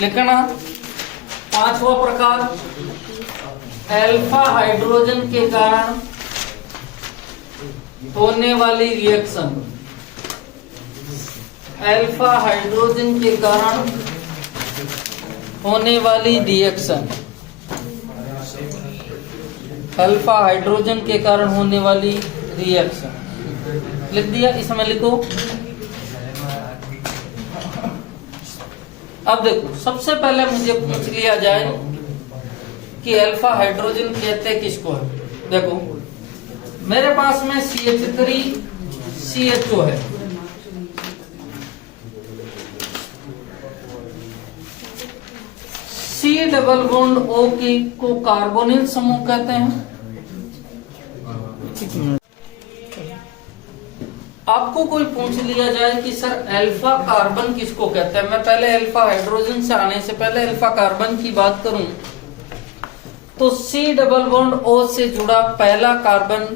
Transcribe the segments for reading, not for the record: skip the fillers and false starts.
लिखना। पांचवा प्रकार, अल्फा हाइड्रोजन के कारण होने वाली रिएक्शन। अल्फा हाइड्रोजन के कारण होने वाली रिएक्शन। अल्फा हाइड्रोजन के कारण होने वाली रिएक्शन लिख दिया। इसमें लिखो। अब देखो, सबसे पहले मुझे पूछ लिया जाए कि अल्फा हाइड्रोजन कहते किसको है। देखो मेरे पास में CH3 CHO है। C डबल बॉन्ड O की को कार्बोनिल समूह कहते हैं। आपको कोई पूछ लिया जाए कि सर अल्फा कार्बन किसको कहते हैं, मैं पहले अल्फा हाइड्रोजन से आने से पहले अल्फा कार्बन की बात करूं तो C डबल बॉन्ड O से जुड़ा पहला कार्बन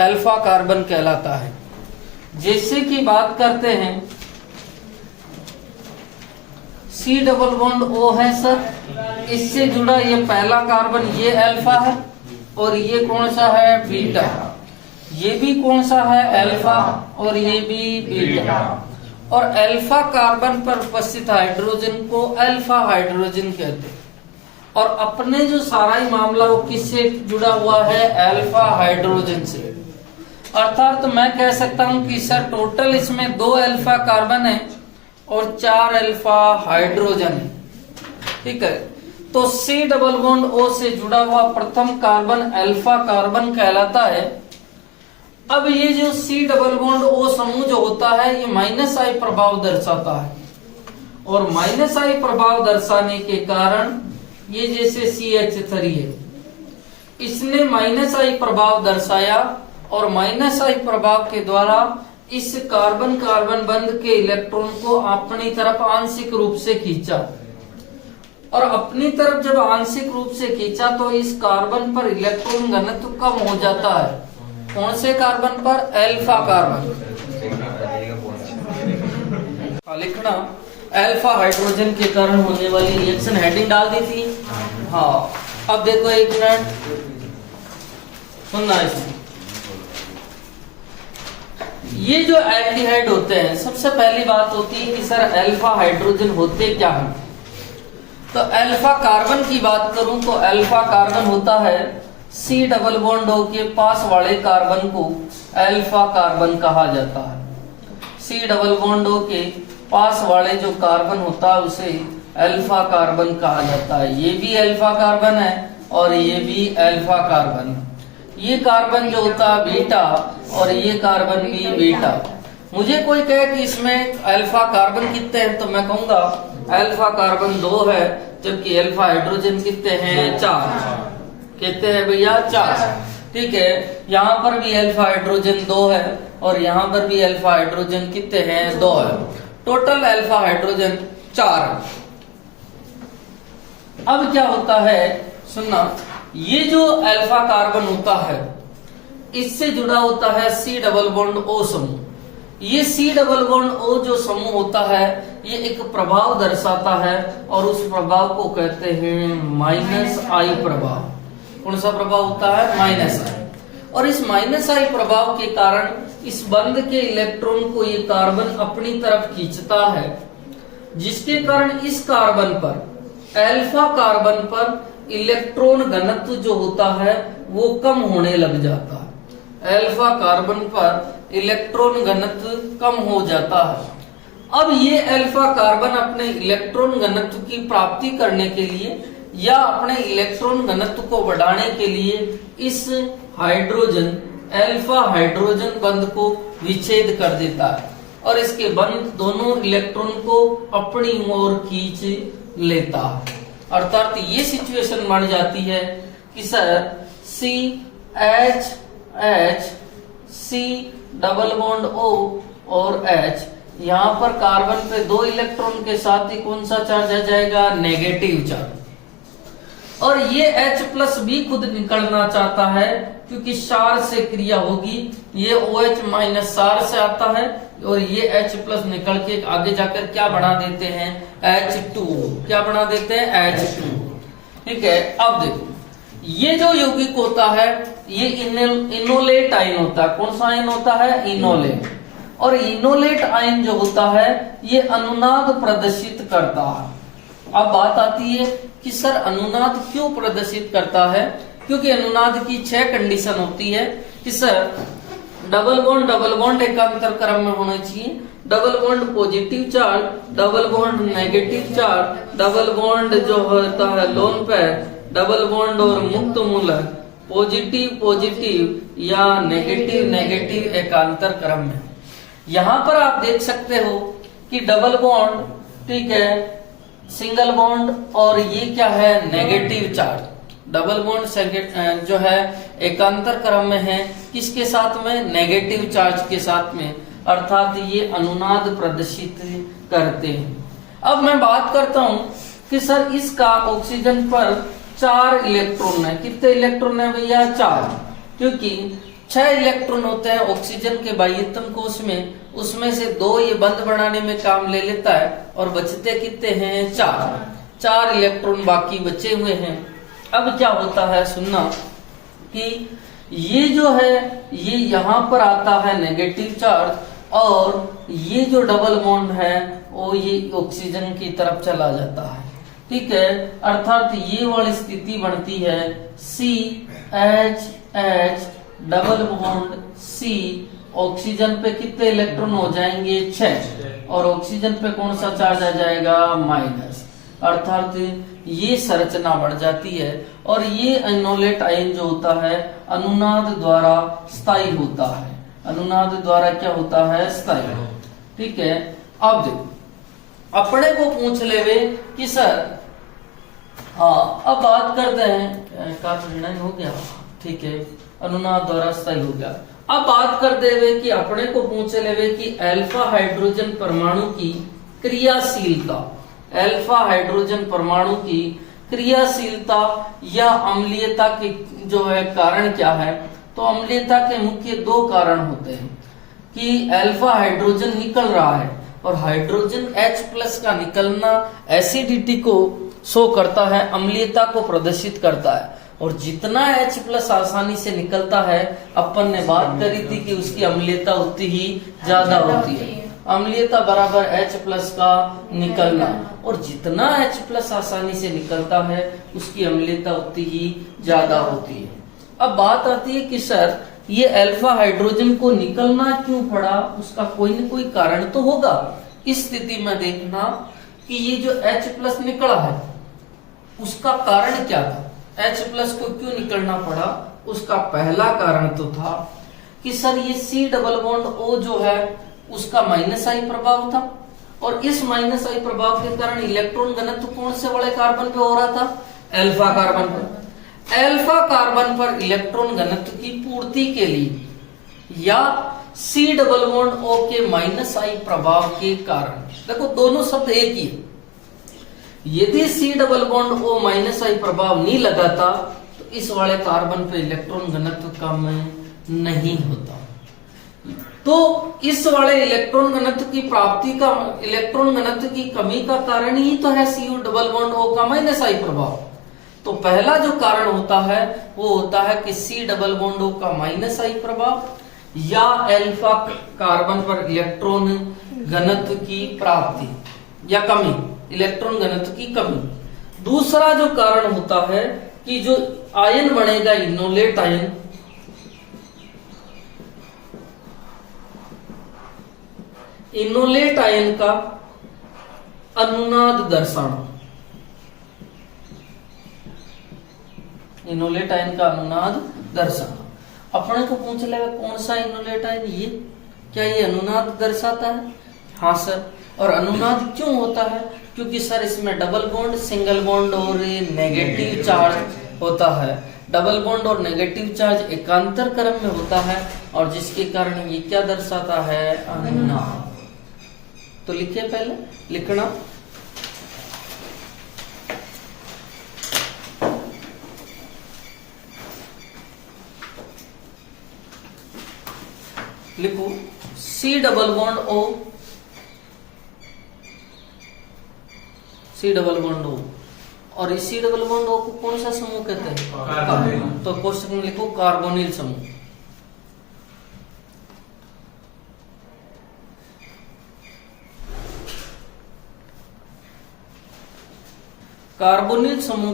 अल्फा कार्बन कहलाता है। जैसे कि बात करते हैं C डबल बॉन्ड O है सर, इससे जुड़ा ये पहला कार्बन ये अल्फा है और ये कौन सा है बीटा। ये भी कौन सा है अल्फा और ये भी बीटा। और अल्फा कार्बन पर उपस्थित हाइड्रोजन को अल्फा हाइड्रोजन कहते हैं। और अपने जो सारा ही मामला वो किससे जुड़ा हुआ है, अल्फा हाइड्रोजन से। अर्थात मैं कह सकता हूं कि सर टोटल इसमें 2 अल्फा कार्बन है और 4 अल्फा हाइड्रोजन है। ठीक है, तो C डबल बॉन्ड O से जुड़ा हुआ प्रथम कार्बन अल्फा कार्बन कहलाता है। अब ये जो C डबल बॉन्ड O समूह जो होता है ये -I प्रभाव दर्शाता है और -I प्रभाव दर्शाने के कारण ये जैसे CH3 है, इसने -I प्रभाव दर्शाया और -I प्रभाव के द्वारा इस कार्बन कार्बन बंध के इलेक्ट्रॉन को अपनी तरफ आंशिक रूप से खींचा। और अपनी तरफ जब आंशिक रूप से खींचा तो इस कार्बन पर इलेक्ट्रॉन घनत्व कम हो जाता है। कौन से कार्बन पर, अल्फा कार्बन। लिखना अल्फा हाइड्रोजन के कारण होने वाली रिएक्शन, हेडिंग डाल दी थी। हाँ, अब देखो एक मिनट सुनना। इसमें ये जो एल्डिहाइड होते हैं, सबसे पहली बात होती है कि सर अल्फा हाइड्रोजन होते क्या हैं। तो अल्फा कार्बन की बात करूं तो अल्फा कार्बन होता है C डबल बॉन्ड O के पास वाले कार्बन को अल्फा कार्बन कहा जाता है। C डबल बॉन्ड O के पास वाले जो कार्बन होता है उसे अल्फा कार्बन कहा जाता है। ये भी अल्फा कार्बन है और ये भी अल्फा कार्बन है। ये कार्बन जो होता है बीटा और ये कार्बन भी बीटा। मुझे कोई कहे कि इसमें अल्फा कार्बन कितने हैं तो मैं कहूंगा अल्फा कार्बन 2 है, जबकि अल्फा हाइड्रोजन कितने हैं, 4। कहते हैं भैया 4। ठीक है, यहाँ पर भी अल्फा हाइड्रोजन 2 है और यहाँ पर भी अल्फा हाइड्रोजन कितने हैं, 2 है। Total alpha hydrogen 4। अब क्या होता है सुनना, ये जो अल्फा कार्बन होता है इससे जुड़ा होता है C डबल बॉन्ड O समूह। ये C डबल बॉन्ड O जो समूह होता है ये एक प्रभाव दर्शाता है और उस प्रभाव को कहते हैं -I प्रभाव। कौन सा प्रभाव होता है, -I। और इस -I प्रभाव के कारण इस बंध के इलेक्ट्रॉन को ये कार्बन अपनी तरफ खींचता है, जिसके कारण इस कार्बन पर, अल्फा कार्बन पर इलेक्ट्रॉन घनत्व जो होता है वो कम होने लग जाता है। अल्फा कार्बन पर इलेक्ट्रॉन घनत्व कम हो जाता है। अब ये अल्फा कार्बन अपने इलेक्ट्रॉन घनत्व की प्राप्ति करने के लिए या अपने इलेक्ट्रॉन घनत्व को बढ़ाने के लिए इस हाइड्रोजन अल्फा हाइड्रोजन बंध को विच्छेद कर देता है और इसके बंध दोनों इलेक्ट्रॉन को अपनी ओर खींच लेता है। अर्थात ये सिचुएशन बन जाती है कि sir CH C double bond O और H, यहाँ पर कार्बन पे 2 इलेक्ट्रॉन के साथ ही कौन सा चार्ज आ जाएगा, नेगेटिव चार्ज। और ये H प्लस भी खुद निकलना चाहता है क्योंकि क्षार से क्रिया होगी। ये OH माइनस क्षार से आता है, और ये H प्लस निकल के आगे जाकर क्या बना देते हैं, H2। क्या बना देते हैं, H2। ठीक है, अब देखो ये जो यौगिक होता है ये इनोलेट आयन होता है। कौन सा आयन होता है, इनोलेट। और इनोलेट आयन जो होता है ये अनुनाद प्रदर्शित करता है। अब बात आती है कि सर अनुनाद क्यों प्रदर्शित करता है, क्योंकि अनुनाद की 6 कंडीशन होती है कि सर डबल बॉन्ड एकांतर क्रम में होना चाहिए, double bond positive charge, double bond negative charge, double bond जो होता है लोन पेयर, डबल बॉन्ड और मुक्त मूलक, पॉजिटिव या नेगेटिव एकांतर क्रम में। यहां पर आप देख सकते हो कि डबल बॉन्ड, ठीक है, सिंगल बॉन्ड और ये क्या है, नेगेटिव चार्ज। डबल बॉन्ड जो है एकांतर क्रम में है, किसके साथ में, नेगेटिव चार्ज के साथ में, अर्थात ये अनुनाद प्रदर्शित करते हैं। अब मैं बात करता हूं कि सर इसका ऑक्सीजन पर 4 इलेक्ट्रॉन है। कितने इलेक्ट्रॉन है भैया, 4, क्योंकि 6 इलेक्ट्रॉन होते हैं ऑक्सीजन के बाह्यतम कोश में, उसमें से 2 ये बंद बनाने में काम ले लेता है और बचते कितने हैं, 4 इलेक्ट्रॉन बाकी बचे हुए हैं। अब क्या होता है सुनना कि ये जो है ये यहां पर आता है नेगेटिव चार्ज, और ये जो डबल बॉन्ड है वो ये ऑक्सीजन की तरफ चला जाता है। ठीक है, अर्थात ये वाली स्थिति बनती है CH double bond C, oxygen पे कितने इलेक्ट्रॉन हो जाएंगे, 6, और ऑक्सीजन पे कौन सा चार्ज आ जाएगा, माइनस। अर्थात ये संरचना बढ़ जाती है और ये इनोलेट आयन जो होता है अनुनाद द्वारा स्थायी होता है। अनुनाद द्वारा क्या होता है, स्थायी। ठीक है, अब देखो अपने को पूछ लेवे कि सर, हाँ अब बात करते हैं का निर्णय हो गया, ठीक है, अनुनाद द्वारा स्थायी हो गया। अब बात कर देवे कि अपने को पूछ लेवे कि अल्फा हाइड्रोजन परमाणु की क्रियाशीलता, अल्फा हाइड्रोजन परमाणु की क्रियाशीलता या अम्लीयता के जो है कारण क्या है। तो अम्लीयता के मुख्य 2 कारण होते हैं कि अल्फा हाइड्रोजन निकल रहा है और हाइड्रोजन H+ का निकलना एसिडिटी को शो करता है, अम्लीयता को प्रदर्शित करता है। और जितना H+ आसानी से निकलता है, अपन ने बात करी थी कि उसकी अम्लीयता उतनी ही ज्यादा होती है। अम्लीयता बराबर H+ का निकलना, और जितना H+ आसानी से निकलता है उसकी अम्लीयता उतनी ही ज्यादा होती है। अब बात आती है कि सर ये अल्फा हाइड्रोजन को निकलना क्यों पड़ा, उसका कोई न कोई कारण तो होगा। इस स्थिति में देखना कि ये जो H+ निकला है उसका कारण क्या था, H+ को क्यों निकलना पड़ा। उसका पहला कारण तो था कि सर ये C डबल बॉन्ड O जो है उसका -I प्रभाव था, और इस -I प्रभाव के कारण इलेक्ट्रॉन घनत्व कौन से वाले कार्बन पे हो रहा था, अल्फा कार्बन पर। अल्फा कार्बन पर इलेक्ट्रॉन घनत्व की पूर्ति के लिए या C डबल बॉन्ड O के -I प्रभाव के कारण, देखो दोनों शब्द एक ही है। यदि C double bond O -I प्रभाव नहीं लगाता तो इस वाले कार्बन पे इलेक्ट्रॉन घनत्व कम नहीं होता। तो इस वाले इलेक्ट्रॉन घनत्व की प्राप्ति का, इलेक्ट्रॉन घनत्व की कमी का कारण ही तो है C डबल बॉन्ड O का -I प्रभाव। तो पहला जो कारण होता है वो होता है कि C डबल बॉन्ड O का -I प्रभाव या अल्फा कार्बन पर इलेक्ट्रॉन घनत्व की प्राप्ति या कमी, इलेक्ट्रॉन घनत्व की कमी। दूसरा जो कारण होता है कि जो आयन बनेगा इनोलेट आयन, इनोलेट आयन का अनुनाद दर्शाना, इनोलेट आयन का अनुनाद दर्शाना। अपने को पूछ लेगा कौन सा इनोलेट आयन, ये क्या ये अनुनाद दर्शाता है। हाँ सर, और अनुनाद क्यों होता है, क्योंकि सर इसमें डबल बॉन्ड, सिंगल बॉन्ड और नेगेटिव चार्ज होता है। डबल बॉन्ड और नेगेटिव चार्ज एकांतर क्रम में होता है और जिसके कारण ये क्या दर्शाता है, अनुनाद। तो लिखिए, पहले लिखना लिखो C double bond O, C double bond O, और इस C डबल बॉन्ड O को कौन सा समूह कहते हैं? तो क्वेश्चन में लिखो कार्बोनिल समूह। कार्बोनिल समूह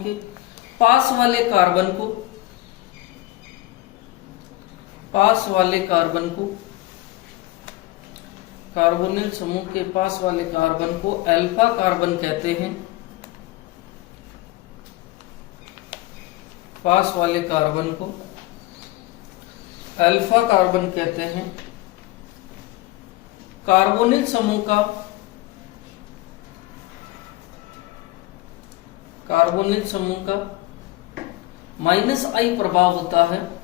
के पास वाले कार्बन को कार्बोनिल समूह के पास वाले कार्बन को अल्फा कार्बन कहते हैं। पास वाले कार्बन को अल्फा कार्बन कहते हैं। कार्बोनिल समूह का -I प्रभाव होता है।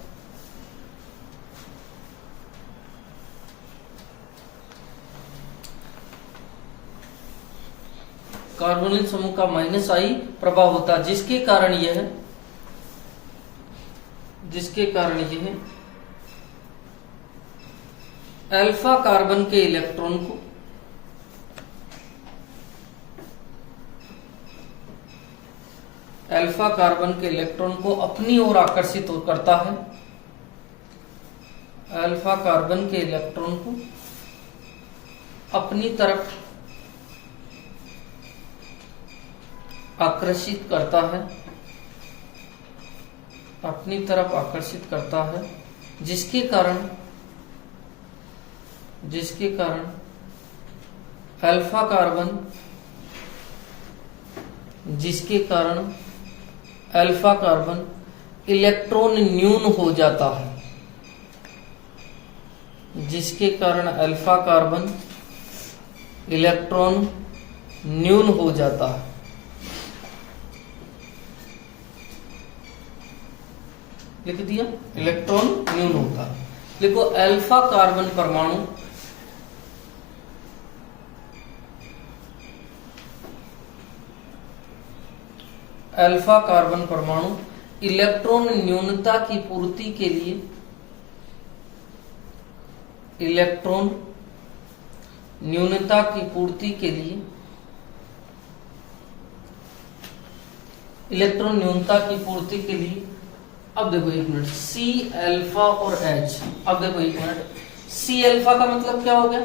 कार्बोनिल समूह का -I प्रभाव होता है, जिसके कारण यह अल्फा कार्बन के इलेक्ट्रॉन को अपनी ओर आकर्षित करता है। अल्फा कार्बन के इलेक्ट्रॉन को अपनी तरफ आकर्षित करता है, जिसके कारण अल्फा कार्बन इलेक्ट्रॉन न्यून हो जाता है। लिख दिया, इलेक्ट्रॉन न्यून होता है। देखो अल्फा कार्बन परमाणु इलेक्ट्रॉन न्यूनता की पूर्ति के लिए अब देखो एक मिनट, सी अल्फा और एच। अब देखो एक मिनट, सी अल्फा का मतलब क्या हो गया?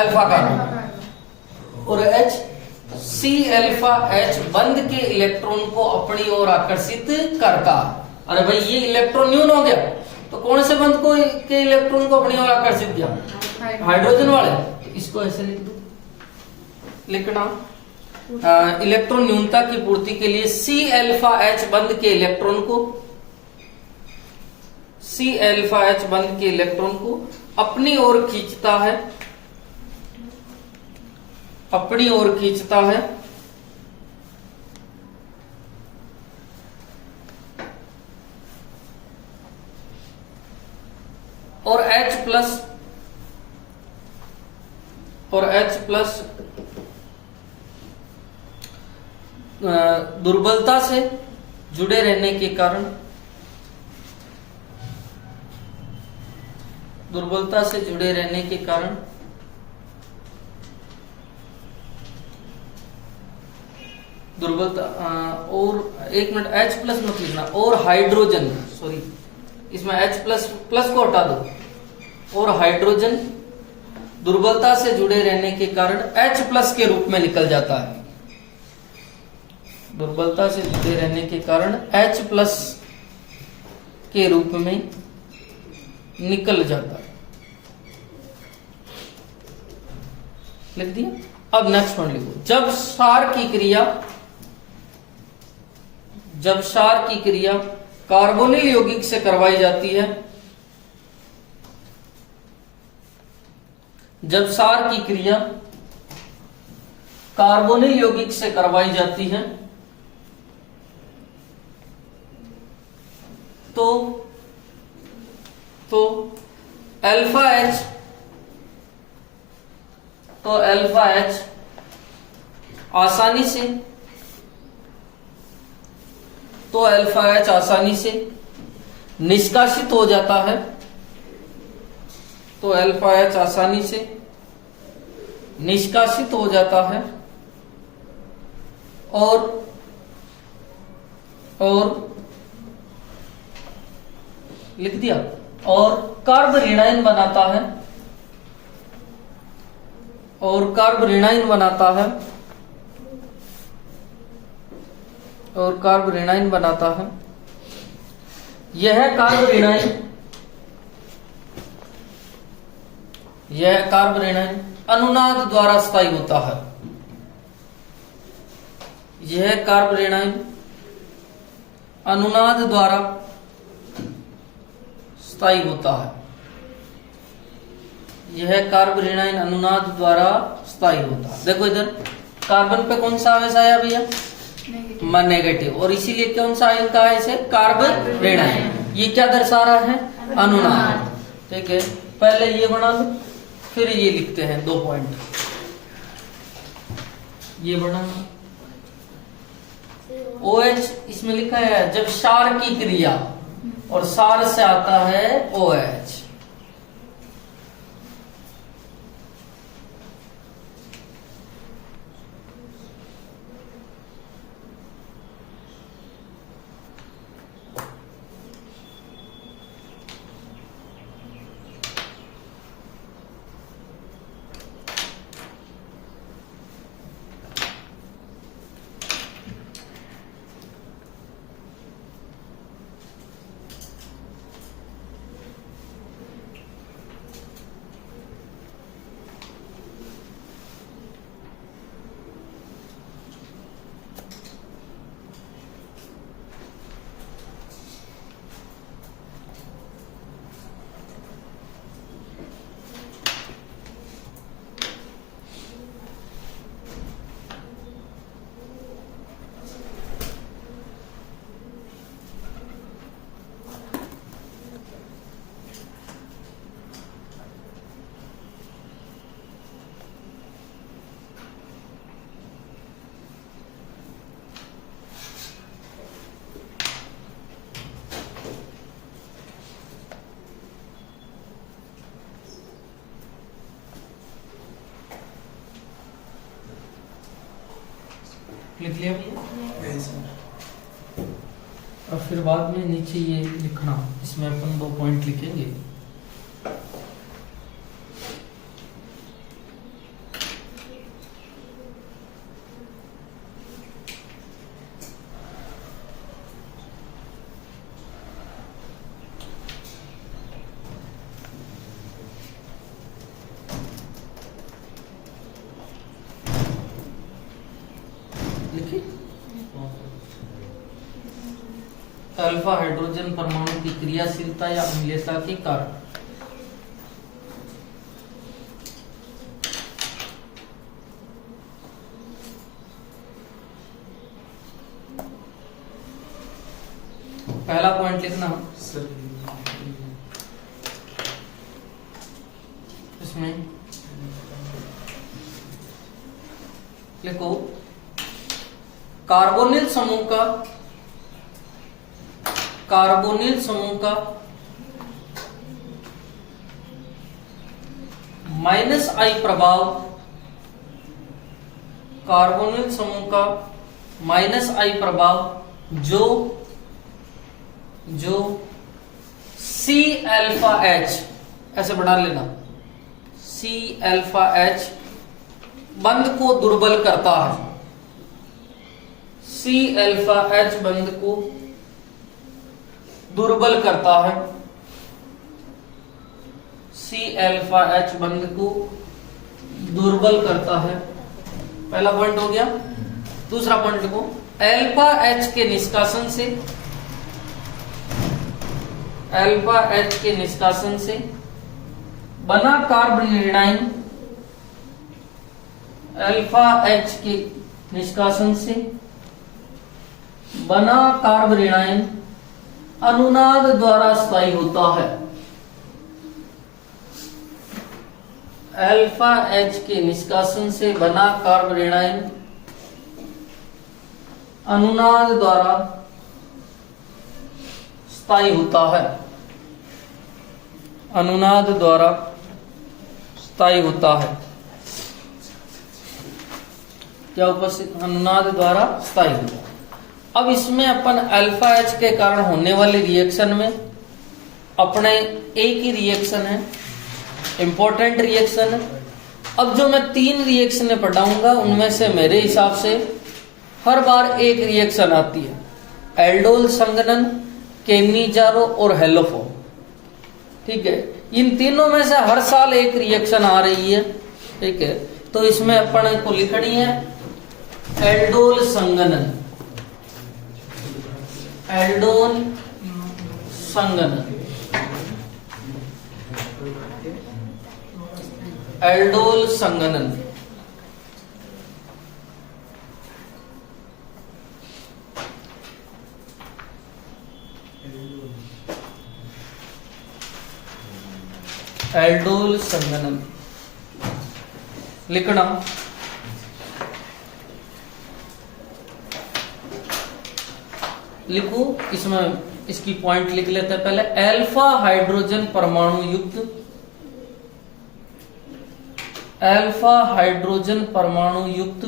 अल्फा कार्बन, और एच सी अल्फा एच बंद के इलेक्ट्रॉन को अपनी ओर आकर्षित करता। अरे भाई ये इलेक्ट्रॉन न्यून हो गया, तो कौन से बंद को के इलेक्ट्रॉन को अपनी ओर आकर्षित किया? हाइड्रोजन वाले। तो इसको ऐसे लिख दो, लिखना इलेक्ट्रॉन न्यूनता की पूर्ति के लिए सी अल्फा एच बंद के इलेक्ट्रॉन को अपनी ओर खींचता है, और H प्लस दुर्बलता से जुड़े रहने के कारण और एक मिनट, H प्लस मत लिखना, और हाइड्रोजन, सॉरी इसमें H प्लस को हटा दो, और हाइड्रोजन दुर्बलता से जुड़े रहने के कारण H प्लस के रूप में निकल जाता है। दुर्बलता से जुड़े रहने के कारण H प्लस के रूप में निकल जाता है। लिख दिया। अब नेक्स्ट पॉइंट लिखो, जब क्षार की क्रिया कार्बोनिल यौगिक से करवाई जाती है, जब क्षार की क्रिया कार्बोनिल यौगिक से करवाई जाती है तो अल्फा एच आसानी से निष्कासित हो जाता है। तो अल्फा एच आसानी से निष्कासित हो जाता है और लिख दिया, और कार्ब ऋणायन बनाता है, और कार्ब ऋणायन बनाता है, और कार्ब ऋणायन बनाता है। यह कार्ब ऋणायन, यह कार्ब ऋणायन अनुनाद द्वारा स्थायी होता है। यह कार्ब ऋणायन अनुनाद द्वारा स्थायी होता है। यह कार्ब ऋणायन अनुनाद द्वारा स्थायी होता है। देखो इधर कार्बन पे कौन सा आवेश आया भैया? नेगेटिव, और इसीलिए कौन सा आयन कहा है इसे? कार्ब ऋणायन। ये क्या दर्शा रहा है? अनुनाद। ठीक है, पहले ये बना लो, फिर ये लिखते हैं 2 पॉइंट। ये बनाना OH इसमें लिखा है जब क्षार की क्रिया, और क्षार से आता है OH। लिख लिया भैया? और फिर बाद में नीचे ये लिखना, इसमें अपन 2 पॉइंट लिखेंगे। अल्फा हाइड्रोजन परमाणु की क्रियाशीलता या अम्लीयता के कारण। पहला पॉइंट लिखना इसमें, लिखो कार्बोनिल समूह का, कार्बोनिल समूह का -I प्रभाव, कार्बोनिल समूह का -I प्रभाव जो C∝H, ऐसे बढ़ा लेना, C∝H बंध को दुर्बल करता है। C∝H बंध को दुर्बल करता है। C∝H बंध को दुर्बल करता है। पहला पॉइंट हो गया। दूसरा पॉइंट लिखो, αH के निष्कासन से, αH के निष्कासन से बना कार्ब ऋणायन, αH के निष्कासन से बना कार्ब ऋणायन अनुनाद द्वारा स्थायी होता है। αH के निष्कासन से बना कार्ब ऋणायन अनुनाद द्वारा स्थायी होता है। अनुनाद द्वारा स्थायी होता है। क्या उपस्थित अनुनाद द्वारा स्थायी होता है। अब इसमें अपन अल्फा एच के कारण होने वाले रिएक्शन में अपने एक ही रिएक्शन है, इंपॉर्टेंट रिएक्शन है। अब जो मैं 3 रिएक्शन पढ़ाऊंगा उनमें से मेरे हिसाब से हर बार एक रिएक्शन आती है, एल्डोल संघनन, केनिजारो और हेलोफोम। ठीक है, इन तीनों में से हर साल एक रिएक्शन आ रही है। ठीक है, तो इसमें अपन को लिखनी है एल्डोल संघनन, एल्डोल संघनन, एल्डोल संघनन। एल्डोल संघनन लिखना। लिखो, इसमें इसकी पॉइंट लिख लेते हैं पहले। अल्फा हाइड्रोजन परमाणु युक्त, अल्फा हाइड्रोजन परमाणु युक्त,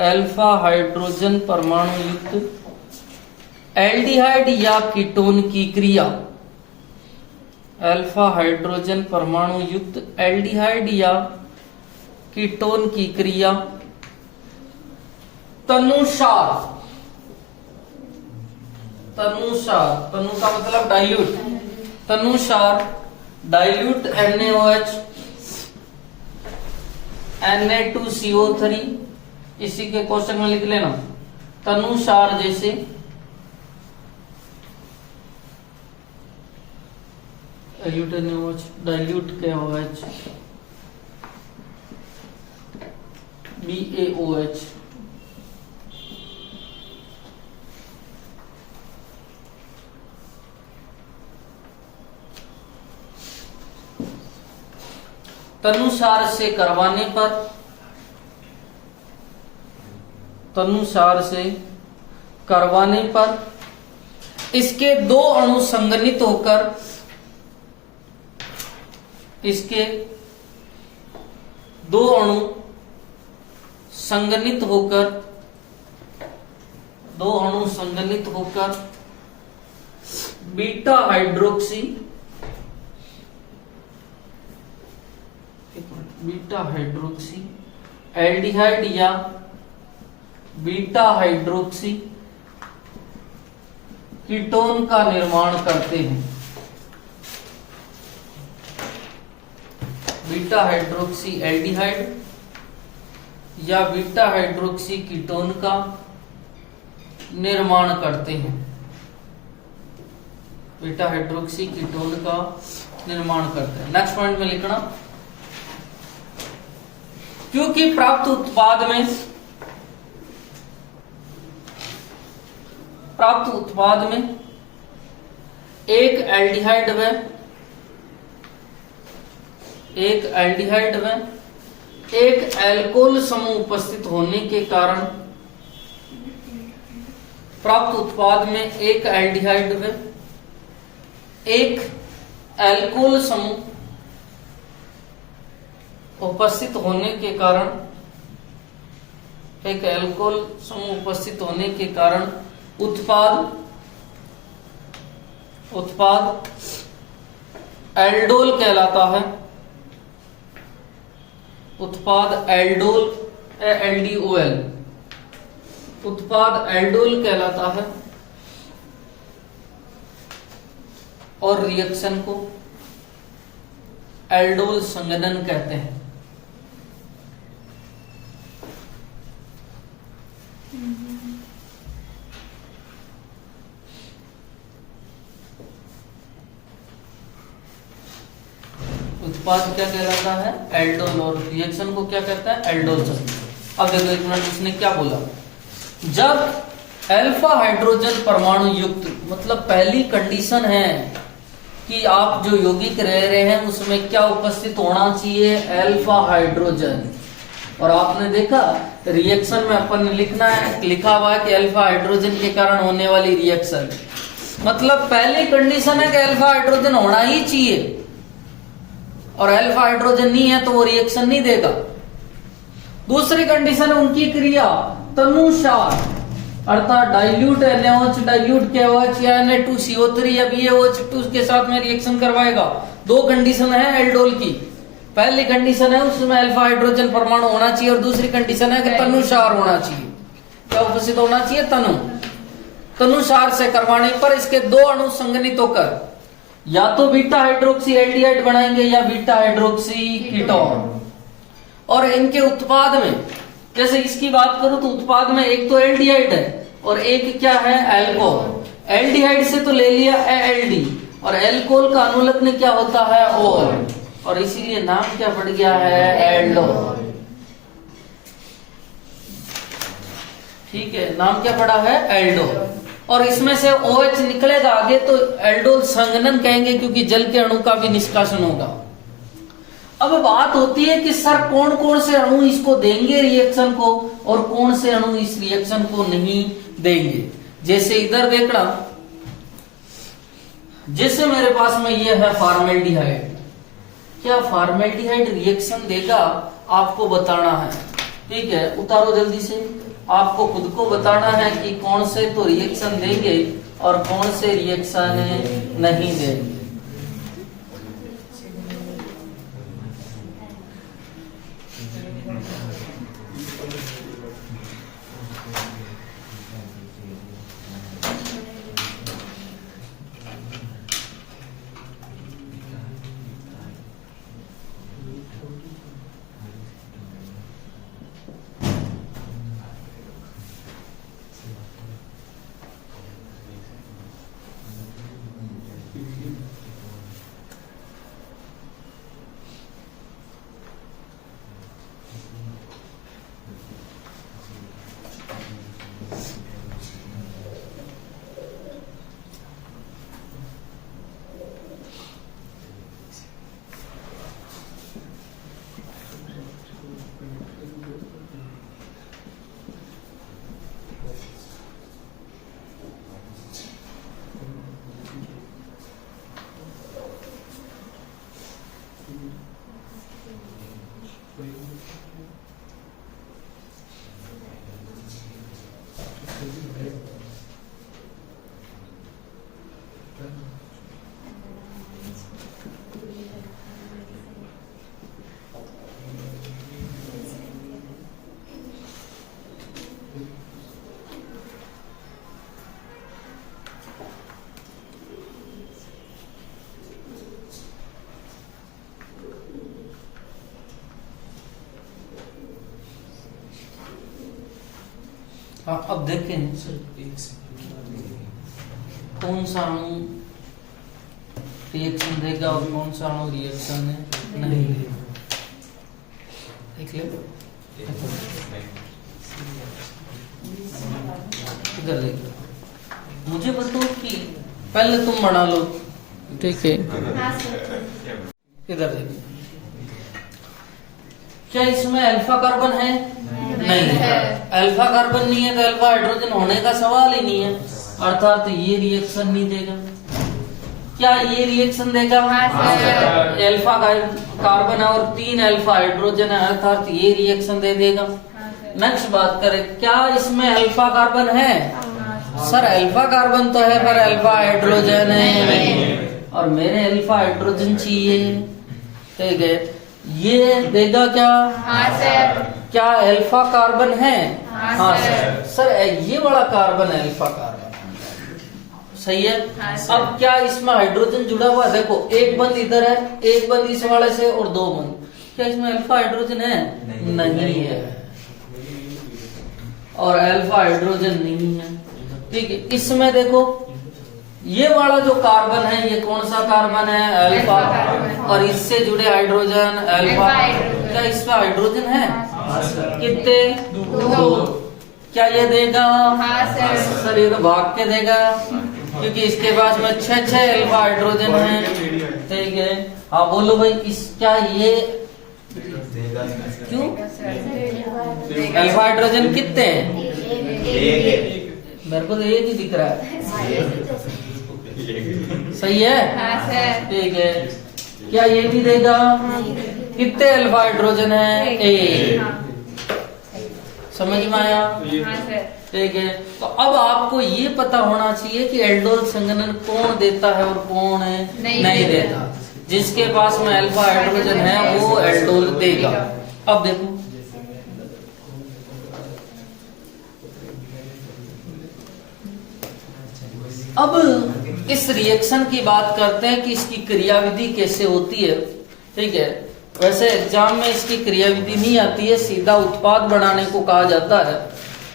अल्फा हाइड्रोजन परमाणु युक्त एल्डिहाइड या कीटोन की क्रिया, अल्फा हाइड्रोजन परमाणु युक्त एल्डिहाइड या कीटोन की क्रिया तनुसार, तनुसार, तनु का मतलब डाइल्यूट, तनुसार डाइल्यूट NaOH Na2CO3, इसी के क्वेश्चन में लिख लेना तनुसार, जैसे डाइल्यूट KOH BaOH तनुसार से करवाने पर, तनुसार से करवाने पर इसके 2 अणु संगनित होकर, इसके 2 अणु संगनित होकर, 2 अणु संगनित होकर beta hydroxy, beta hydroxy aldehyde या बीटा हाइड्रोक्सी कीटोन का निर्माण करते हैं। बीटा हाइड्रोक्सी एल्डिहाइड या बीटा हाइड्रोक्सी कीटोन का निर्माण करते हैं, बीटा हाइड्रोक्सी कीटोन का निर्माण करते हैं। नेक्स्ट पॉइंट में लिखना, क्योंकि प्राप्त उत्पाद में, प्राप्त उत्पाद में एक एल्डिहाइड व एक एल्डिहाइड व एक एल्कोहल समूह उपस्थित होने के कारण, प्राप्त उत्पाद में एक एल्डिहाइड व एक एल्कोहल समूह उपस्थित होने के कारण, एक एल्कोहल समूह उपस्थित होने के कारण उत्पाद, उत्पाद एल्डोल कहलाता है। उत्पाद एल्डोल LDOL, उत्पाद एल्डोल कहलाता है और रिएक्शन को एल्डोल संघनन कहते हैं। उत्पाद क्या कहलाता है? एल्डोल, और रिएक्शन को क्या कहता है? एल्डोल संघनन। अब देखो एक मिनट, इसने क्या बोला, जब अल्फा हाइड्रोजन परमाणु युक्त, मतलब पहली कंडीशन है कि आप जो यौगिक रह रहे हैं उसमें क्या उपस्थित होना चाहिए? Alpha hydrogen. और आपने देखा रिएक्शन में अपन ने लिखना है, लिखा हुआ है कि अल्फा हाइड्रोजन के कारण होने वाली रिएक्शन, मतलब पहली कंडीशन है कि अल्फा हाइड्रोजन होना ही चाहिए। और अल्फा हाइड्रोजन नहीं है तो वो रिएक्शन नहीं देगा। दूसरी कंडीशन है उनकी क्रिया तनुसार, अर्थात डाइल्यूट NaOH डाइल्यूट KOH या Na2CO3 या BaOH2 के साथ में रिएक्शन करवाएगा। दो कंडीशन है एल्डोल की। पहली कंडीशन है उसमें अल्फा हाइड्रोजन परमाणु होना चाहिए और दूसरी कंडीशन है कि तनुसार होना चाहिए। क्या उपस्थित होना चाहिए? तनुसार से करवाने पर इसके दो अणु संगनित होकर या तो बीटा हाइड्रोक्सी एल्डिहाइड बनाएंगे या बीटा हाइड्रोक्सी कीटोन। और इनके उत्पाद में जैसे इसकी बात करूं तो उत्पाद में एक तो एल्डिहाइड है और एक क्या है? एल्कोहल। एल्डिहाइड से तो ले लिया ALD और एल्कोहल का अनुलग्न क्या होता है? ओल, और इसीलिए नाम क्या पड़ गया है? एल्डोल। ठीक है, नाम क्या पड़ा है? एल्डोल। और इसमें से OH निकलेगा आगे तो एल्डोल संघनन कहेंगे क्योंकि जल के अणु का भी निष्कासन होगा। अब बात होती है कि सर कौन कौन से अणु इसको देंगे रिएक्शन को और कौन से अणु इस रिएक्शन को नहीं देंगे। जैसे इधर देखना, जैसे मेरे पास में ये है फॉर्मेल्डिहाइड। क्या फॉर्मेल्डिहाइड रिएक्शन देगा? आपको बताना है। ठीक है, उतारो जल्दी से। आपको खुद को बताना है कि कौन से तो रिएक्शन देंगे और कौन से रिएक्शन नहीं देंगे। हाँ, अब देखें कौन सा अणु रिएक्शन देगा और कौन सा अणु रिएक्शन नहीं देगा। देख ले इधर देख, मुझे बताओ कि पहले तुम बना लो। ठीक है, इधर देख, क्या इसमें अल्फा कार्बन है? नहीं है। अल्फा कार्बन नहीं है तो अल्फा हाइड्रोजन होने का सवाल ही नहीं है, अर्थात ये रिएक्शन नहीं देगा। क्या ये रिएक्शन देगा? अल्फा कार्बन है और 3 अल्फा हाइड्रोजन है, अर्थात ये रिएक्शन दे देगा। नेक्स्ट बात करें, क्या इसमें अल्फा कार्बन है? सर अल्फा कार्बन तो है पर अल्फा हाइड्रोजन है और मेरे अल्फा हाइड्रोजन चाहिए। ठीक है, ये देगा क्या? हाँ सर। क्या अल्फा कार्बन है? हाँ सर। सर ये वाला कार्बन है अल्फा कार्बन, सही है। हाँ, अब क्या इसमें हाइड्रोजन जुड़ा हुआ है? देखो एक बंद इधर है, एक बंद इस वाले से और 2 बंद। क्या इसमें अल्फा हाइड्रोजन है? नहीं है और अल्फा हाइड्रोजन नहीं है। ठीक है, इसमें देखो ये वाला जो कार्बन है ये कौन सा कार्बन है? अल्फा। और इससे जुड़े हाइड्रोजन अल्फा। क्या इसमें हाइड्रोजन है? कितने? 2। क्या ये देगा? हाँ सर। ये तो भाग के देगा क्योंकि इसके पास में 6 अल्फा हाइड्रोजन है। ठीक है, हाँ बोलो भाई, इस क्या ये क्यों? अल्फा हाइड्रोजन कितने हैं? मेरे को तो एक ही दिख रहा है। सही है? हाँ सर। ठीक है, क्या ये भी देगा? कितने अल्फा हाइड्रोजन है? एक। समझ में आया? ठीक है। तो अब आपको ये पता होना चाहिए कि एल्डोल संघनन कौन देता है और कौन नहीं देता। जिसके पास में अल्फा हाइड्रोजन है वो एल्डोल देगा। अब देखो, अब इस रिएक्शन की बात करते हैं कि इसकी क्रियाविधि कैसे होती है। ठीक है, वैसे एग्जाम में इसकी क्रियाविधि नहीं आती है, सीधा उत्पाद बनाने को कहा जाता है,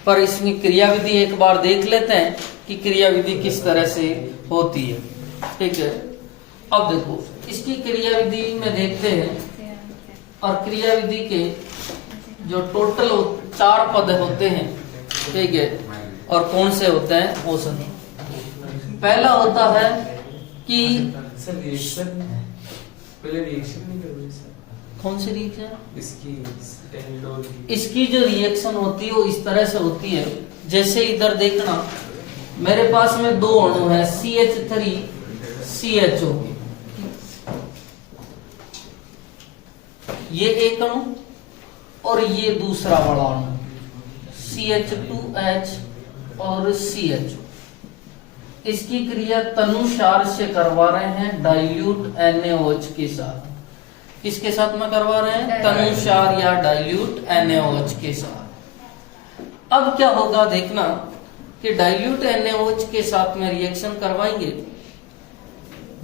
पर इसमें क्रियाविधि एक बार देख लेते हैं कि क्रियाविधि किस तरह से होती है। ठीक है, अब देखो इसकी क्रियाविधि में देखते हैं, और क्रियाविधि के जो टोटल 4 पद होते हैं। ठीक है, और कौन से होते हैं वो सुनिए। पहला होता है कि पहले रिएक्शन नहीं करोगे सर? कौन सी रिएक्शन? इसकी इसकी जो रिएक्शन होती है वो इस तरह से होती है, जैसे इधर देखना, मेरे पास में 2 अणु है CH3 CHO, ये एक अणु और ये दूसरा वाला अणु CH2H और CHO। इसकी क्रिया तनुसार से करवा रहे हैं डाइल्यूट NaOH के साथ। किसके साथ में करवा रहे हैं? तनुसार या डाइल्यूट NaOH के साथ। अब क्या होगा देखना कि डाइल्यूट NaOH के साथ में रिएक्शन करवाएंगे,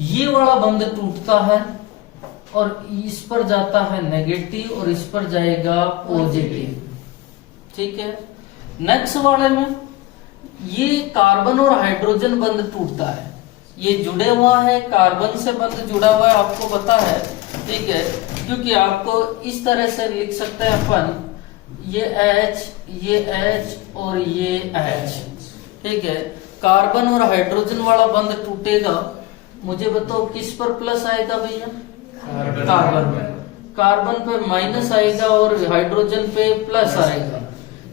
ये वाला बंध टूटता है और इस पर जाता है नेगेटिव और इस पर जाएगा पॉजिटिव। ठीक है, नेक्स्ट वाले में ये कार्बन और हाइड्रोजन बंध टूटता है, ये जुड़े हुआ है, कार्बन से बंध जुड़ा हुआ है, आपको पता है। ठीक है, क्योंकि आपको इस तरह से लिख सकते हैं अपन, ये H और ये H। ठीक है, कार्बन और हाइड्रोजन वाला बंध टूटेगा, मुझे बताओ किस पर प्लस आएगा भैया? कार्बन पे। कार्बन पे माइनस आएगा और हाइड्रोजन पे प्लस आएगा,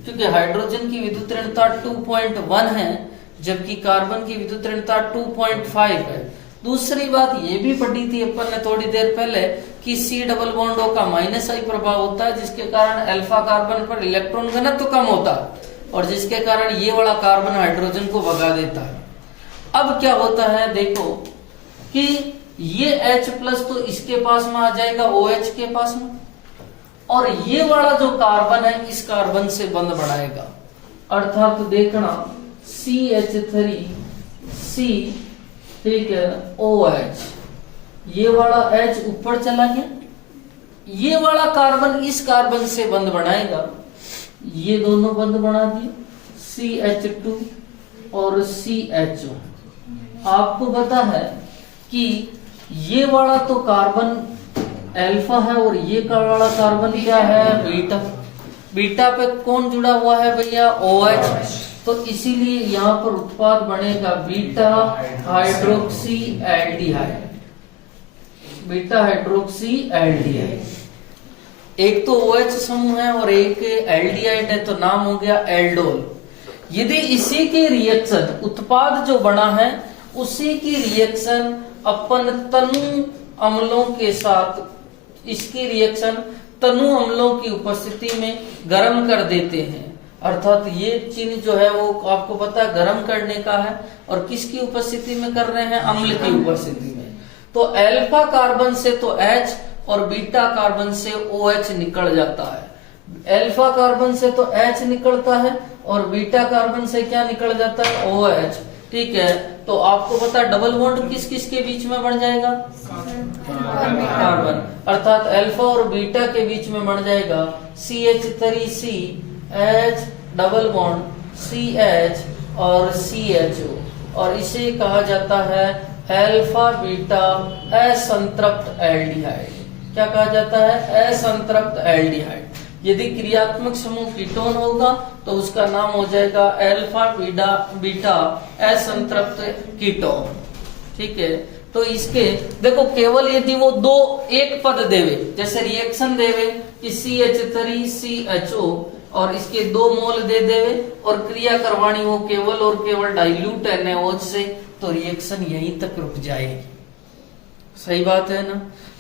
क्योंकि हाइड्रोजन की विद्युत ऋणता 2.1 है जबकि कार्बन की विद्युत ऋणता 2.5 है। दूसरी बात ये भी पढ़ी थी अपन ने थोड़ी देर पहले कि C डबल बॉन्ड O का -I प्रभाव होता है, जिसके कारण अल्फा कार्बन पर इलेक्ट्रॉन घनत्व तो कम होता है और जिसके कारण ये वाला कार्बन हाइड्रोजन को भगा देता है। अब क्या होता है देखो कि ये H+ तो इसके पास में आ जाएगा OH के पास में, और ये वाला जो कार्बन है इस कार्बन से बंध बनाएगा, अर्थात तो देखना CH3C, ठीक है, OH, ये वाला H ऊपर चला गया, ये वाला कार्बन इस कार्बन से बंध बनाएगा, ये दोनों बंध बना दिए CH2 और CHO। आपको पता है कि ये वाला तो कार्बन अल्फा है और ये वाला कार्बन क्या है? बीटा। बीटा पे कौन जुड़ा हुआ है भैया? OH। तो इसीलिए यहाँ पर उत्पाद बनेगा beta hydroxy aldehyde. Beta hydroxy aldehyde, एक तो OH समूह है और एक एल्डिहाइड है, तो नाम हो गया एल्डोल। यदि इसी के रिएक्शन उत्पाद जो बना है उसी की रिएक्शन अपन तनु अम्लों के साथ, इसकी रिएक्शन तनु अम्लों की उपस्थिति में गर्म कर देते हैं, अर्थात ये चिन्ह जो है वो आपको पता है गर्म करने का है, और किसकी उपस्थिति में कर रहे हैं? अम्ल की उपस्थिति में। तो अल्फा कार्बन से तो H और बीटा कार्बन से OH निकल जाता है। अल्फा कार्बन से तो H निकलता है और बीटा कार्बन से क्या निकल जाता है? OH। ठीक है, तो आपको पता है डबल बॉन्ड किस किस के बीच में बन जाएगा? कार्बन, अर्थात अल्फा और बीटा के बीच में बन जाएगा CH3C H double bond CH और CHO, और इसे कहा जाता है अल्फा बीटा असंतृप्त एल्डिहाइड। क्या कहा जाता है? असंतृप्त एल्डिहाइड। यदि क्रियात्मक समूह कीटोन होगा तो उसका नाम हो जाएगा अल्फा बीटा असंतृप्त कीटोन। ठीक है, तो इसके देखो केवल यदि वो एक पद देवे, जैसे रिएक्शन देवे कि CH3CHO और इसके 2 मोल दे देवे और क्रिया करवानी हो केवल और केवल डाइल्यूट NaOH से, तो रिएक्शन यहीं तक रुक जाएगी। सही बात है ना?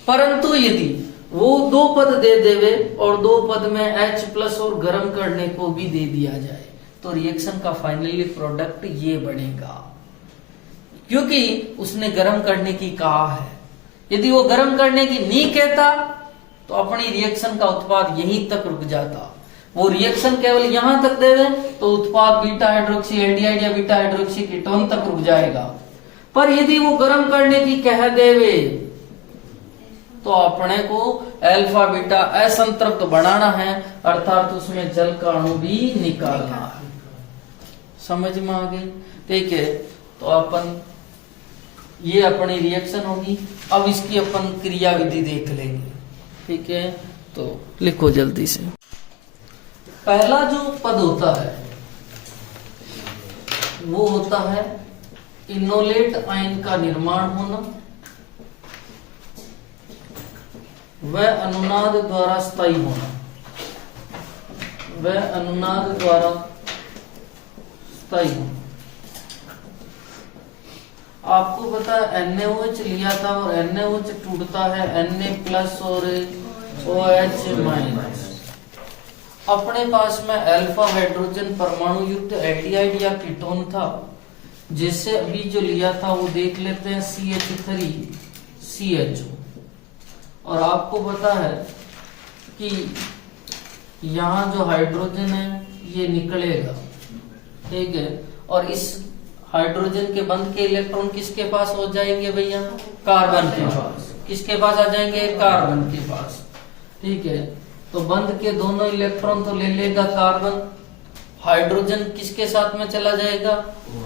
परंतु यदि वो 2 पद दे देवे और 2 पद में H प्लस और गर्म करने को भी दे दिया जाए तो रिएक्शन का फाइनली प्रोडक्ट ये बनेगा, क्योंकि उसने गर्म करने की कहा है। यदि वो गर्म करने की नहीं कहता तो अपनी रिएक्शन का उत्पाद यहीं तक रुक जाता। वो रिएक्शन केवल यहां तक देवे तो उत्पाद बीटा हाइड्रोक्सी एल्डिहाइड या बीटा हाइड्रोक्सी कीटोन तक रुक जाएगा। पर यदि वो गर्म करने की कह देवे तो अपने को अल्फा बीटा असंतृप्त बनाना है, अर्थात उसमें जल का अणु भी निकालना है। समझ में आ गई? ठीक है, तो अपन ये अपनी रिएक्शन होगी। अब इसकी अपन क्रिया विधि देख लेंगे। ठीक है, तो लिखो जल्दी से। पहला जो पद होता है वो होता है इनोलेट आयन का निर्माण होना, वह अनुनाद द्वारा स्थायी होना, वह अनुनाद द्वारा स्थायी होना। आपको पता है NaOH लिया था और NaOH टूटता है Na प्लस और OH माइनस। अपने पास में अल्फा हाइड्रोजन परमाणु युक्त एल्डिहाइड या कीटोन था, जिससे अभी जो लिया था वो देख लेते हैं CH3CHO। और आपको पता है कि यहाँ जो हाइड्रोजन है ये निकलेगा, ठीक है, और इस हाइड्रोजन के बंध के इलेक्ट्रॉन किसके पास हो जाएंगे भैया? कार्बन के पास। किसके पास आ जाएंगे? कार्बन के पास। ठीक है, तो बंध के दोनों इलेक्ट्रॉन तो ले लेगा कार्बन, हाइड्रोजन किसके साथ में चला जाएगा?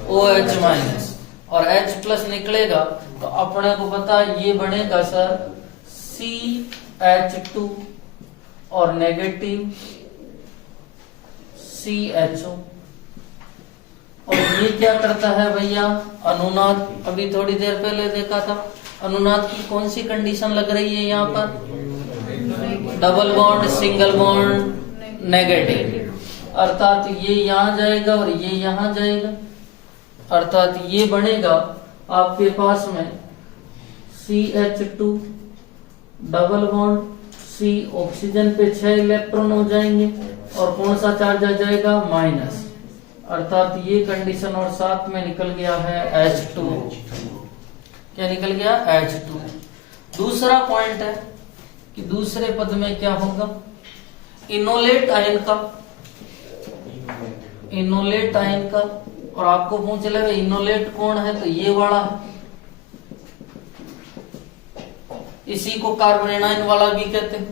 OH माइनस, और H प्लस निकलेगा तो अपने को पता है ये बनेगा सर CH2 और नेगेटिव CHO। और ये क्या करता है भैया? अनुनाद। अभी थोड़ी देर पहले देखा था, अनुनाद की कौन सी कंडीशन लग रही है यहाँ पर? Double bond, single bond, negative. अर्थात ये यहाँ जाएगा और ये यहाँ जाएगा, अर्थात ये बनेगा आपके पास में CH2 double bond C, oxygen पे 6 इलेक्ट्रॉन हो जाएंगे और कौन सा चार्ज आ जाएगा? माइनस। अर्थात ये कंडीशन और साथ में निकल गया है H2। क्या निकल गया? H2। दूसरा पॉइंट है कि दूसरे पद में क्या होगा? इनोलेट आयन का, इनोलेट आयन का। और आपको पूछ ले इनोलेट कौन है, तो ये वाला है, इसी को कार्बन एनायन वाला भी कहते हैं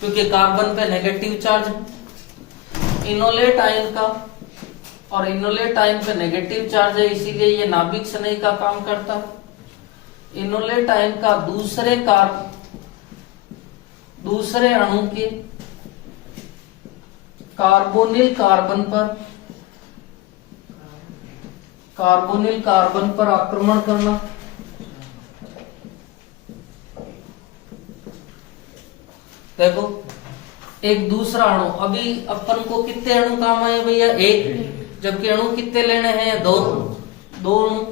क्योंकि कार्बन पे नेगेटिव चार्ज है। इनोलेट आयन का, और इनोलेट आयन पे नेगेटिव चार्ज है, इसीलिए ये नाभिक स्नेही का काम करता है। इनोलेट आयन का दूसरे अणु के कार्बोनिल कार्बन पर आक्रमण करना। देखो एक दूसरा अणु, अभी अपन को कितने अणु काम आए भैया? एक, जबकि अणु कितने लेने हैं? दो अणु।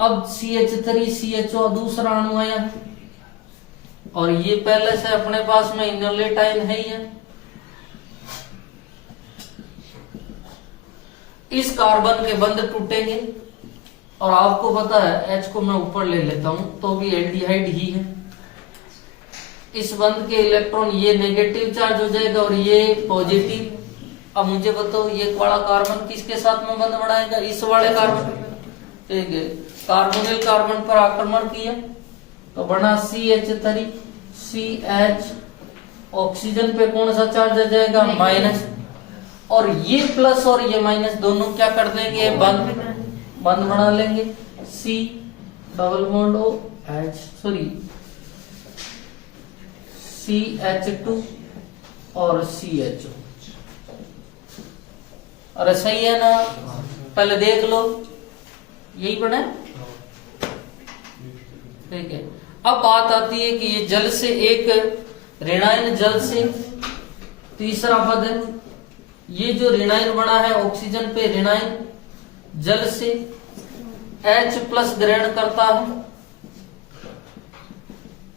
अब CH3CHO दूसरा अणु आया और ये पहले से अपने पास में इनोलेट आयन है ही है। इस कार्बन के बंध टूटेंगे और आपको पता है H को मैं ऊपर ले लेता हूं तो भी एल्डिहाइड ही है। इस बंध के इलेक्ट्रॉन ये नेगेटिव चार्ज हो जाएगा और ये पॉजिटिव। अब मुझे बताओ ये वाला कार्बन किसके साथ में बंध बनाएगा? इस वाले कार्बन। ठीक है, कार्बोनिल कार्बन पर आक्रमण किया तो बना CH3 CH, ऑक्सीजन पे कौन सा चार्ज आ जाएगा? माइनस। और ये प्लस और ये माइनस दोनों क्या कर देंगे? बंद बना लेंगे। C double bond OH, sorry CH2 और CHO। अरे सही है ना? पहले देख लो, यही बना। ठीक है, अब बात आती है कि ये जल से एक ऋणायन, जल से तीसरा पद है। ये जो ऋणायन बना है ऑक्सीजन पे ऋणायन, जल से H प्लस ग्रहण करता है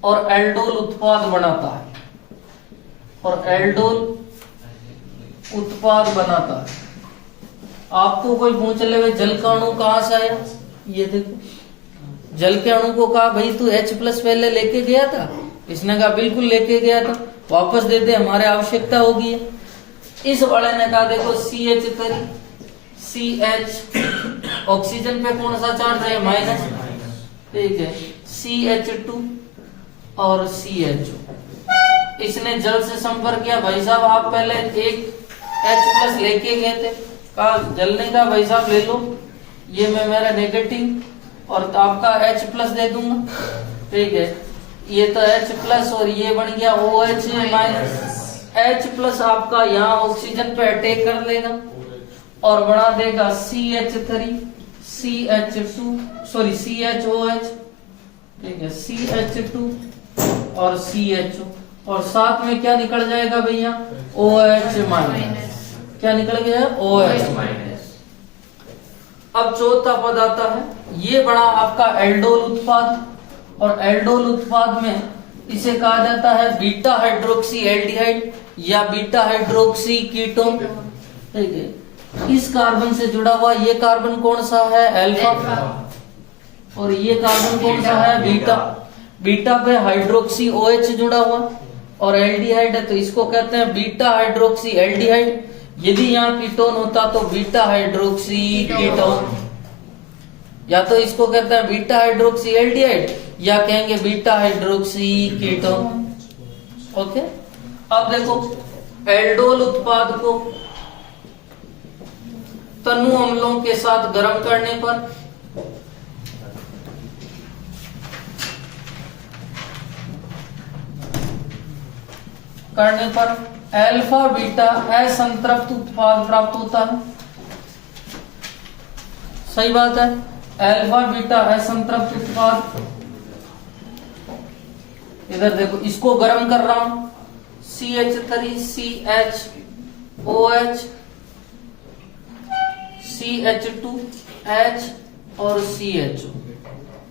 और एल्डोल उत्पाद बनाता है, और एल्डोल उत्पाद बनाता है। आपको कोई पूछ ले भाई जल का अणु कहां से आया, ये देखो जल के अणु को कहा भाई तू H प्लस पहले लेके गया था, इसने कहा बिल्कुल लेके गया था, वापस दे दे हमारे आवश्यकता होगी। इस वाले ने कहा देखो CH3 CH, ऑक्सीजन पे कौन सा चार्ज है माइनस, ठीक है, CH2 और CHO। इसने जल से संपर्क किया, भाई साहब आप पहले एक H प्लस लेके गए थे, कहा जल ने कहा भाई साहब ले लो, ये मैं मेरा नेगेटिव और आपका H प्लस दे दूंगा, ठीक है, ये तो H प्लस और ये बन गया OH माइनस। H प्लस आपका यहाँ ऑक्सीजन पे अटैक कर लेगा और बना देगा CH3 CH2 सॉरी CHOH, ठीक है, CH2 और CHO, और साथ में क्या निकल जाएगा भैया OH माइनस, क्या निकल गया OH माइनस। अब चौथा पद आता है, ये बड़ा आपका एल्डोल उत्पाद, और एल्डोल उत्पाद में इसे कहा जाता है बीटा हाइड्रोक्सी एल्डिहाइड या बीटा हाइड्रोक्सी कीटोन, ठीक है। इस कार्बन से जुड़ा हुआ ये कार्बन कौन सा है अल्फा, और ये कार्बन कौन सा है बीटा। बीटा पे हाइड्रोक्सी OH जुड़ा हुआ और एल्डिहाइड है तो इसको कहते हैं बीटा हाइड्रोक्सी एल्डिहाइड। यदि यहाँ कीटोन होता तो बीटा हाइड्रोक्सी कीटोन, या तो इसको कहते हैं बीटा हाइड्रोक्सी एल्डिहाइड या कहेंगे बीटा हाइड्रोक्सी कीटोन। ओके, अब देखो एल्डोल उत्पाद को तनु अम्लों के साथ गर्म करने पर अल्फा बीटा असंतृप्त उत्पाद प्राप्त होता है। सही बात है, अल्फा बीटा असंतृप्त उत्पाद। इधर देखो इसको गर्म कर रहा हूं, CH3 CHOH CH2 H और CHO,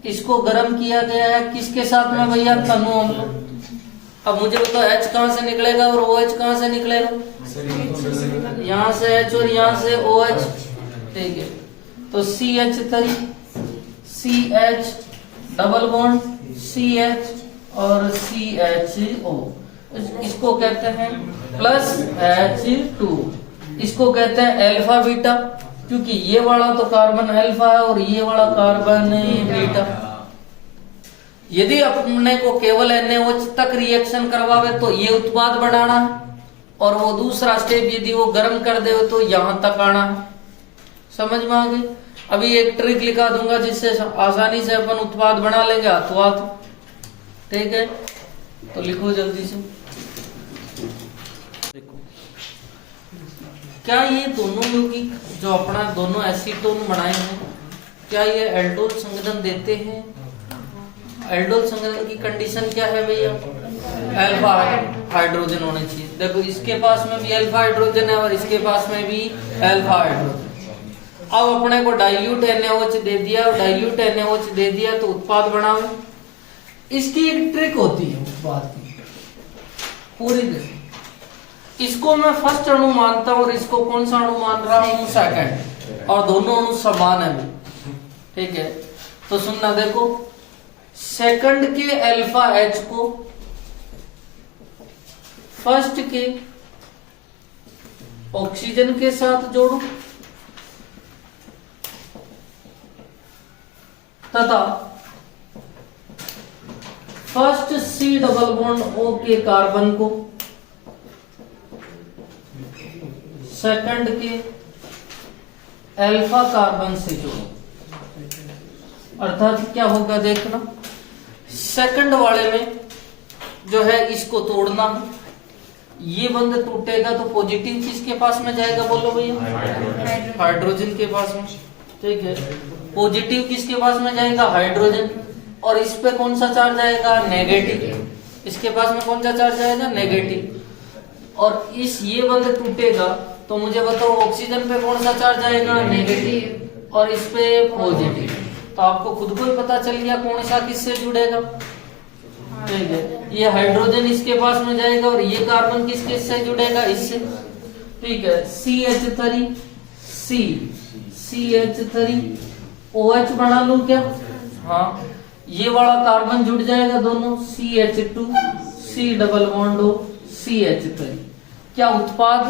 इसको गर्म किया गया है किसके साथ में भैया तनु अम्ल। अब मुझे बताओ H कहां से निकलेगा और OH कहां से निकलेगा, यहां से H और यहां से OH, ठीक है। तो CH3 CH double bond CH और CHO, इसको कहते हैं प्लस H2, इसको कहते हैं अल्फा बीटा, क्योंकि ये वाला तो कार्बन अल्फा है और ये वाला कार्बन बीटा। यदि अपने को केवल NaOH तक रिएक्शन करवावे तो ये उत्पाद बढ़ाना है, और वो दूसरा स्टेप यदि वो गर्म कर दे तो यहां तक आना है। समझ में आ गई। अभी एक ट्रिक लिखा दूंगा जिससे आसानी से अपन उत्पाद बना लेंगे हाथों हाथ, ठीक है, तो लिखो जल्दी से। देखो क्या ये दोनों यौगिक जो अपना दोनों एसीटोन बनाए हैं, क्या ये एल्डोल संघनन देते हैं। एल्डोल संघनन की कंडीशन क्या है भैया, अल्फा हाइड्रोजन होने चाहिए। देखो इसके पास में भी अल्फा हाइड्रोजन है और इसके पास में भी अल्फा हाइड्रोजन। अब अपने को डाइल्यूट NaOH दे दिया, और डाइल्यूट NaOH दे दिया तो उत्पाद बनाओ। इसकी एक ट्रिक होती है उत्पाद की पूरी देखो, इसको मैं फर्स्ट अणु मानता हूं और इसको कौन सा अणु मान रहा हूं सेकंड, और दोनों अणु समान है, ठीक है। तो सुनना देखो, सेकंड के अल्फा H को फर्स्ट के ऑक्सीजन के साथ जोड़ो तथा first C double bond O के कार्बन को सेकंड के अल्फा कार्बन से जोड़ो। अर्थात क्या होगा देखना, सेकंड वाले में जो है इसको तोड़ना, ये बंद टूटेगा तो पॉजिटिव किसके पास में जाएगा बोलो भैया, हाइड्रोजन के पास में, ठीक है। पॉजिटिव किसके पास में जाएगा, हाइड्रोजन, और इस पे कौन सा चार्ज आएगा, नेगेटिव। इसके पास में कौन सा चार्ज आएगा, नेगेटिव। और इस ये बंद टूटेगा तो मुझे बताओ ऑक्सीजन पे कौन सा चार्ज आएगा, नेगेटिव, और इस पे पॉजिटिव। तो आपको खुद को ही पता चल गया कौन सा किससे जुड़ेगा, ठीक है, ये हाइड्रोजन इसके पास में जाएगा और ये कार्बन किसके से जुड़ेगा, इससे। ठीक है, CH3 CH3 OH बना लूं क्या? हाँ, ये वाला कार्बन जुड़ जाएगा दोनों, CH2 C double bond O CH3। क्या उत्पाद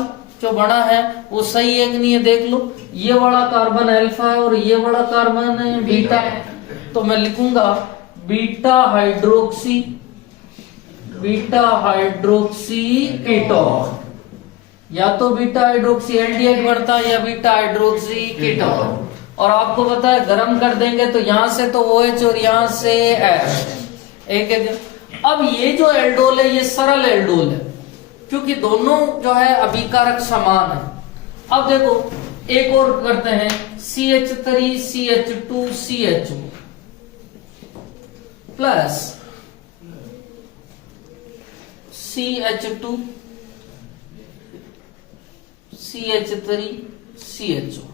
जो बना है वो सही है कि नहीं है देख लो। ये वाला कार्बन अल्फा है और ये वाला कार्बन है बीटा, तो मैं लिखूंगा बीटा हाइड्रोक्सी कीटोन, या तो बीटा हाइड्रोक्सी एल्डिहाइड बनता है या बीटा हाइड्रोक्सी कीटोन। और आपको पता है गर्म कर देंगे तो यहां से तो OH और यहां से H एक है। अब ये जो एल्डोल है ये सरल एल्डोल है क्योंकि दोनों जो है अभिकारक समान है। अब देखो एक और करते हैं, CH3 CH2 CHO plus CH2 CH3 CHO।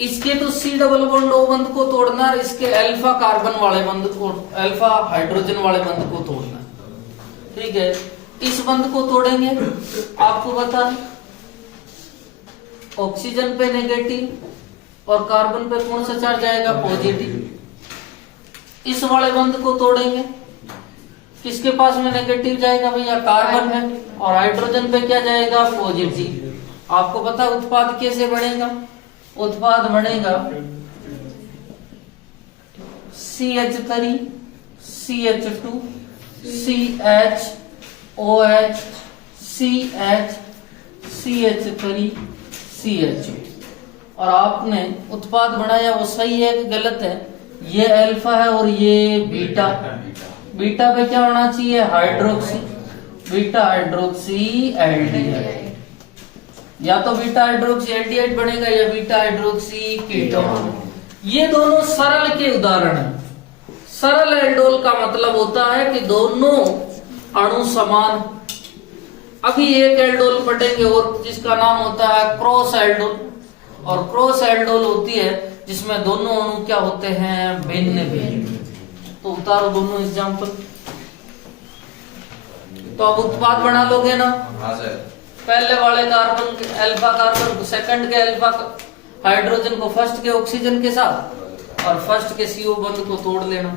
इसके तो C डबल बॉन्ड O बंध को तोड़ना है, इसके अल्फा कार्बन वाले बंध को, अल्फा हाइड्रोजन वाले बंध को तोड़ना है। ठीक है, इस बंध को तोड़ेंगे, आपको पता है ऑक्सीजन पे नेगेटिव और कार्बन पे कौन सा चार्ज आएगा, पॉजिटिव। इस वाले बंध को तोड़ेंगे, किसके पास में नेगेटिव जाएगा भैया, कार्बन में, और हाइड्रोजन पे क्या जाएगा, पॉजिटिव। आपको पता उत्पाद कैसे बनेगा, उत्पाद बनेगा CH3 CH2 CH OH CH CH3 CH। और आपने उत्पाद बनाया वो सही है कि गलत है, ये अल्फा है और ये बीटा। बीटा पे क्या होना चाहिए, हाइड्रोक्सी, बीटा हाइड्रोक्सी एल्डिहाइड, या तो बीटा हाइड्रोक्सी एल्डिहाइड बनेगा या बीटा हाइड्रोक्सी कीटोन। ये दोनों सरल के उदाहरण हैं। सरल एल्डोल का मतलब होता है कि दोनों अणु समान। अभी एक एल्डोल पढ़ेंगे और जिसका नाम होता है क्रॉस एल्डोल, और क्रॉस एल्डोल होती है जिसमें दोनों अणु क्या होते हैं, भिन्न भिन्न। तो उतारो दोनों एग्जाम्पल। तो अब उत्पाद बना लोगे ना, हाँ सर। पहले वाले कार्बन के अल्फा कार्बन, सेकंड के अल्फा हाइड्रोजन को फर्स्ट के ऑक्सीजन के साथ और फर्स्ट के CO बंध को तोड़ लेना।